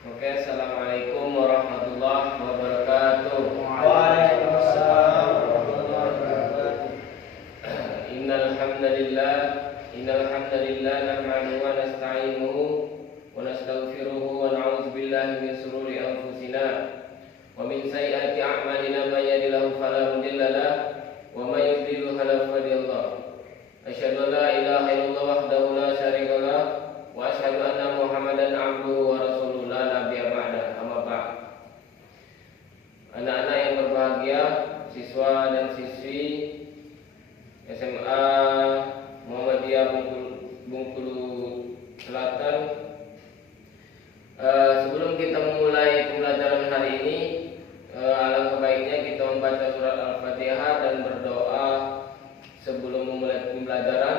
Oke, assalamualaikum warahmatullahi wabarakatuh. Waalaikumsalam warahmatullahi wabarakatuh. Innal hamdalillah nahmaduhu wa nasta'inuhu wa nastaghfiruhu wa na'udzu billahi min shururi anfusina wa min sayyiati a'malina may yahdihillahu fala mudilla lahu wa may yudlil fala hadiya lahu. Asyhadu an la ilaha illallah wahdahu la syarika lahu wa asyhadu anna Muhammadan 'abduhu wa rasuluhu la nabiyya ba'da. Amma ba'd. Anak-anak yang berbahagia, siswa dan siswi SMA Muhammadiyah Bengkulu Selatan. Sebelum kita memulai pembelajaran hari ini, alangkah baiknya kita membaca surat Al-Fatihah dan berdoa sebelum memulai pembelajaran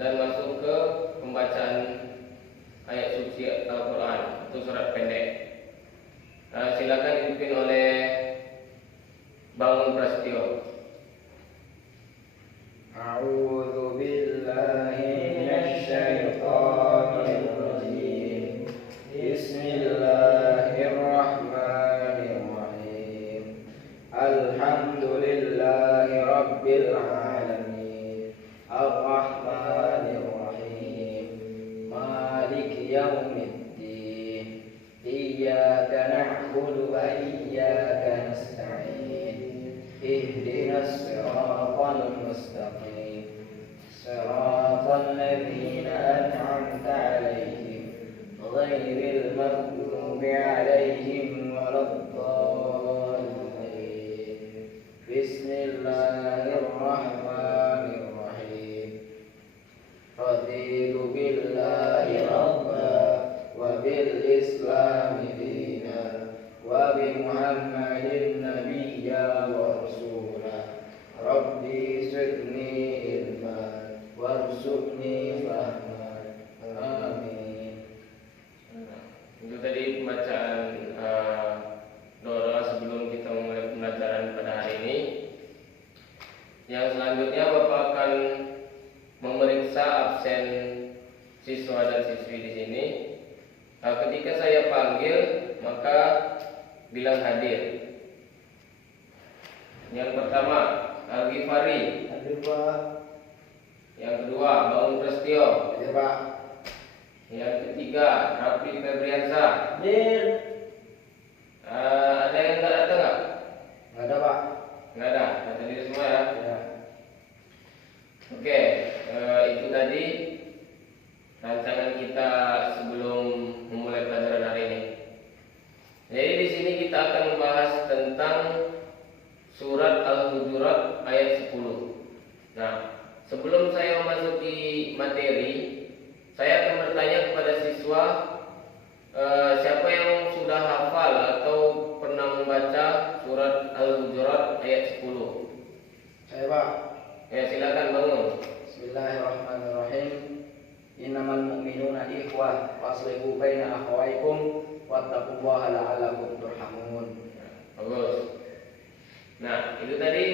dan masuk ke pembacaan ayat suci Al-Quran atau surat pendek. Silakan dipimpin oleh Bangun Prasetyo. A'udzu billahi minasy syaithanir rajim. Bismillahirrahmanirrahim. Alhamdulillahi rabbil alamin. Ar-rahmanir rahim. Maliki yaumiddin. Iyyaka na'budu wa iyyaka nasta'in. Ihdinas siratal mustaqim. Siratal ladzina an'amta 'alaihim ghairil maghdubi 'alaihim waladdallin. Bismillahirrahmanirrahim. Raditu billahi rabba wa bil islami dina wa bi Muhammadin nabiyya wa rasula. Rabbi zidni ilman warzuqni fahman. Amin. Itu tadi pembacaan doa sebelum kita memulai pembelajaran pada hari ini. Yang selanjutnya Bapak akan memeriksa absen siswa dan siswi di sini. Ketika saya panggil, maka bilang hadir. Yang pertama, Al-Ghifari. Hadir Pak. Yang kedua, Bangun Prasetyo. Hadir Pak. Yang ketiga, Rafli Febriansyah. Hadir. Ada yang nggak datang nggak? Nggak ada Pak. Nggak ada, kata diri semua ya. Ya. Oke, itu tadi rancangan kita sebelum memulai pelajaran hari ini. Jadi di sini kita akan membahas tentang surat Al-Hujurat ayat 10. Nah, sebelum saya memasuki materi, saya akan bertanya kepada siswa, siapa yang sudah hafal atau pernah membaca surat Al-Hujurat ayat 10? Saya Pak. Ya, silakan bangun. Bismillahirrahmanirrahim. Innamal mu'minuna ikhwah faslihu baina akhawaykum wattaqullaha la'allakum turhamun. Bagus. Nah, itu tadi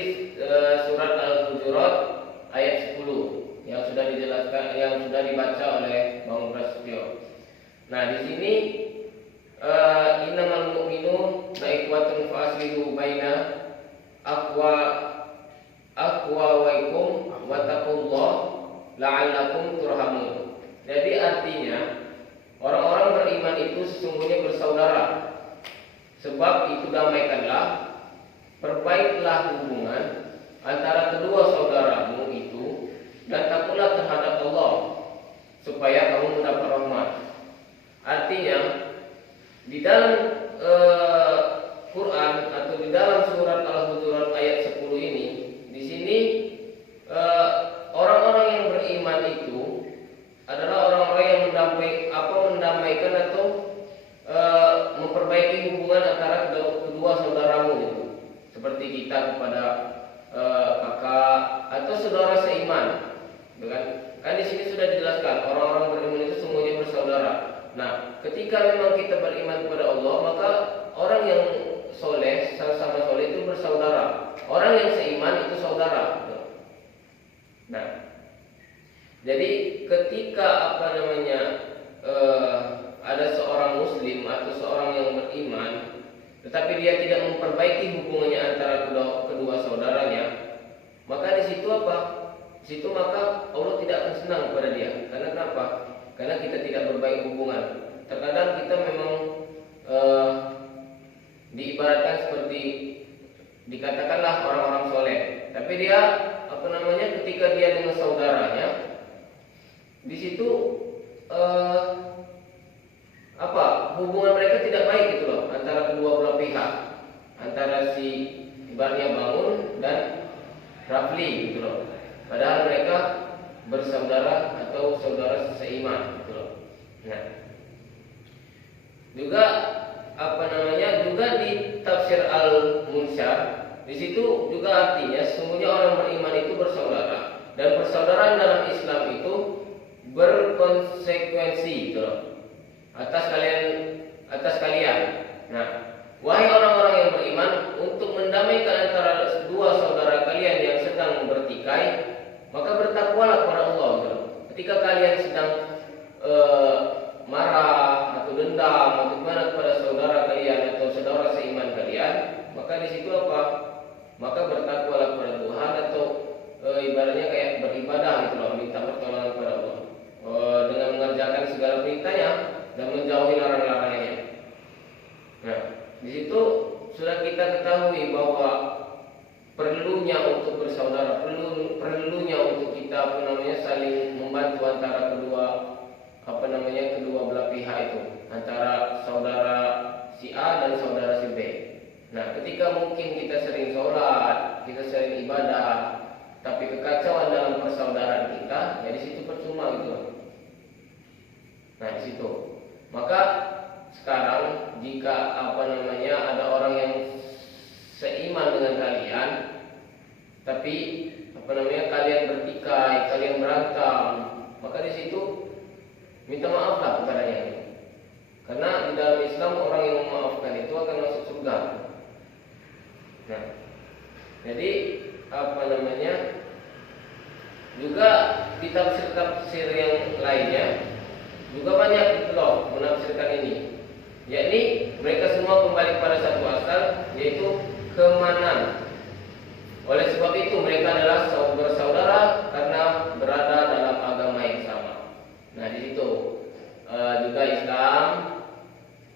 surat Al-Hujurat ayat 10 yang sudah dijelaskan, yang sudah dibaca oleh Bang Prasetyo. Nah, di sini innamal mu'minun ikhwatun faslihu baina akhawaykum wattaqullaha la'allakum turhamun. Jadi artinya orang-orang beriman itu sesungguhnya bersaudara. Sebab itu damaikanlah, perbaiklah hubungan antara kedua saudaramu itu dan takutlah terhadap Allah supaya kamu mendapat rahmat. Artinya di dalam Quran atau di dalam surat Al-Hujurat ayat 10 ini, di sini orang-orang yang beriman itu adalah orang-orang yang mendamaikan atau memperbaiki hubungan antara kedua saudaramu itu. Seperti kita kepada kakak atau saudara seiman, kan di sini sudah dijelaskan orang-orang beriman itu semuanya bersaudara. Nah, ketika memang kita beriman kepada Allah, maka orang yang soleh, sama-sama soleh itu bersaudara. Orang yang seiman itu saudara. Nah, jadi ketika ada seorang muslim atau seorang beriman, tetapi dia tidak memperbaiki hubungannya antara kedua saudaranya, maka di situ apa? Di situ maka Allah tidak akan senang kepada dia. Karena kenapa? Karena kita tidak berbaik hubungan. Terkadang kita memang diibaratkan seperti dikatakanlah orang-orang soleh, tapi dia ketika dia dengan saudaranya, di situ hubungan mereka tidak baik gitu loh, antara kedua belah pihak, antara si ibaratnya Bangun dan Rafli gitu loh. Padahal mereka bersaudara atau saudara seiman gitu loh. Nah, juga juga di tafsir Al-Munsyar, di situ juga artinya sesungguhnya orang beriman itu bersaudara, dan persaudaraan dalam Islam itu berkonsekuensi gitu loh, atas kalian. Nah, wahai orang-orang yang beriman, untuk mendamaikan antara dua saudara kalian yang sedang bertikai, maka bertakwalah kepada Allah gitu loh. Ketika kalian sedang marah atau dendam atau gimana kepada saudara kalian atau saudara seiman kalian, maka di situ apa? Maka bertakwalah kepada Tuhan, atau ibaratnya kayak beribadah gitu loh, minta pertolongan kepada Allah dengan mengerjakan segala perintahnya dan menjauhi larang-larangannya. Nah, di situ sudah kita ketahui bahwa perlunya untuk bersaudara, perlunya untuk kita saling membantu antara kedua belah pihak itu, antara saudara si A dan saudara si B. Nah, ketika mungkin kita sering sholat, kita sering ibadah, tapi kekacauan dalam persaudaraan kita, ya di situ percuma gitu. Nah, di situ. Maka sekarang jika ada orang yang seiman dengan kalian, tapi kalian bertikai, kalian berantem, maka di situ minta maaflah kepadanya. Karena di dalam Islam orang yang memaafkan itu akan masuk surga. Nah, jadi juga di tafsir yang lainnya juga banyak gitu loh menafsirkan ini, yakni mereka semua kembali pada satu asal, yaitu kemanan. Oleh sebab itu mereka adalah bersaudara karena berada dalam agama yang sama. Nah, di situ juga Islam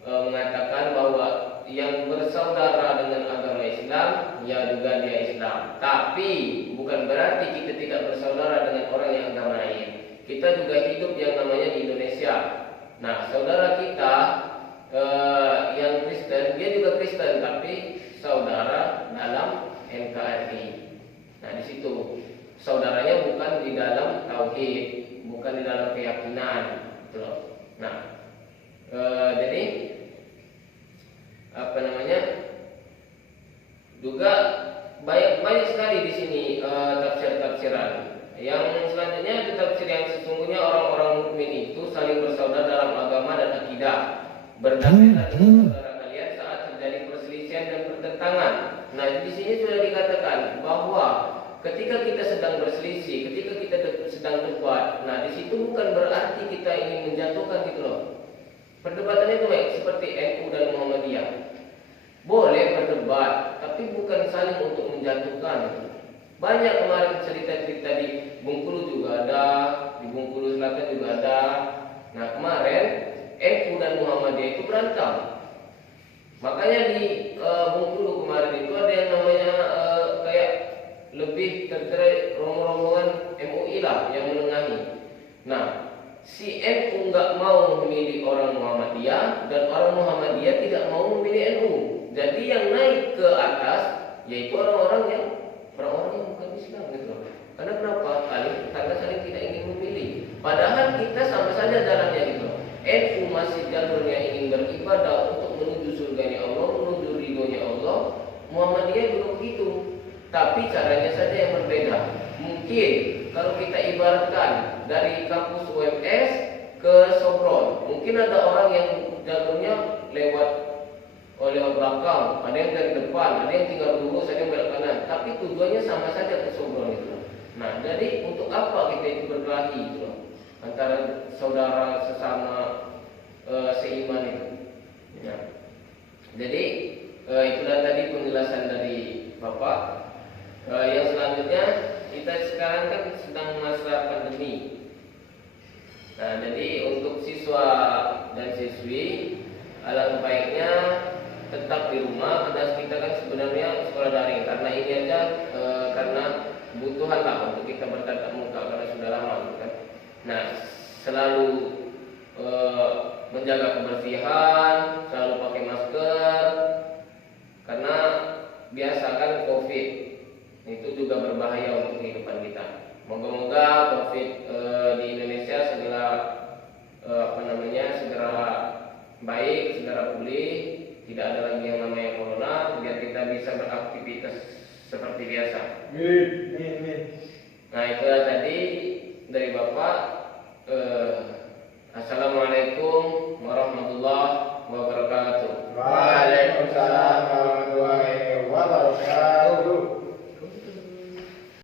mengatakan bahwa yang bersaudara dengan agama Islam, ya juga dia Islam. Tapi bukan berarti kita tidak bersaudara dengan orang yang agama lain. Kita juga hidup yang namanya di Indonesia. Nah, saudara kita yang Kristen, dia juga Kristen, tapi saudara dalam NKRI. Nah, di situ saudaranya bukan di dalam tauhid, bukan di dalam keyakinan, gitu loh. Nah, jadi juga banyak sekali di sini tafsir-tafsiran. Yang selanjutnya ada tafsir yang sesungguhnya orang-orang mukmin itu saling bersaudara dalam agama dan akidah, berdamailah dengan saudara kalian saat terjadi perselisihan dan pertentangan. Nah, di sini sudah dikatakan bahwa ketika kita sedang berselisih, ketika kita sedang debat, nah di situ bukan berarti kita ingin menjatuhkan gitu loh. Perdebatannya itu seperti NU dan Muhammadiyah. Boleh berdebat, tapi bukan saling untuk menjatuhkan gitu. Banyak kemarin cerita-cerita di Bengkulu juga ada, di Bengkulu Selatan juga ada. Nah, kemarin NU dan Muhammadiyah itu berantem. Makanya di Bengkulu kemarin itu ada yang namanya kayak lebih tercerai rombongan MUI lah yang menengahi. Nah, si NU nggak mau memilih orang Muhammadiyah dan orang Muhammadiyah tidak mau memilih NU. Jadi yang naik ke atas yaitu orang-orang yang bukan Islam gitu. Karena kenapa? Karena saling tidak ingin memilih. Padahal kita sama saja jalannya gitu. NU masih jalurnya ingin beribadah untuk menuju surganya Allah, menuju ridhonya Allah. Muhammadiyah juga begitu. Tapi caranya saja yang berbeda. Mungkin kalau kita ibaratkan dari kampus UMS ke Sobron, mungkin ada orang yang jalurnya lewat belakang, ada yang dari depan, ada yang tinggal lurus, ada yang belok kanan. Tapi tujuannya sama saja ke Sobron itu. Nah, jadi untuk apa kita itu berkelahi itu antara saudara sesama seiman itu? Ya. Jadi itulah tadi penjelasan dari Bapak. Yang selanjutnya kita sekarang kan sedang masa pandemi. Nah, jadi untuk siswa dan siswi alangkah baiknya tetap di rumah karena kita kan sebenarnya sekolah daring karena ini aja karena kebutuhan lah untuk kita bertatap muka karena sudah lama gitu kan. Nah, selalu menjaga kebersihan, selalu pakai masker karena biasa kan COVID itu juga berbahaya untuk kehidupan kita. Moga-moga COVID di Indonesia segera segera baik, segera pulih, tidak ada lagi yang namanya corona, biar kita bisa beraktivitas seperti biasa. Nah, itu tadi dari Bapak. Assalamualaikum warahmatullahi wabarakatuh. Waalaikumsalam warahmatullahi wabarakatuh.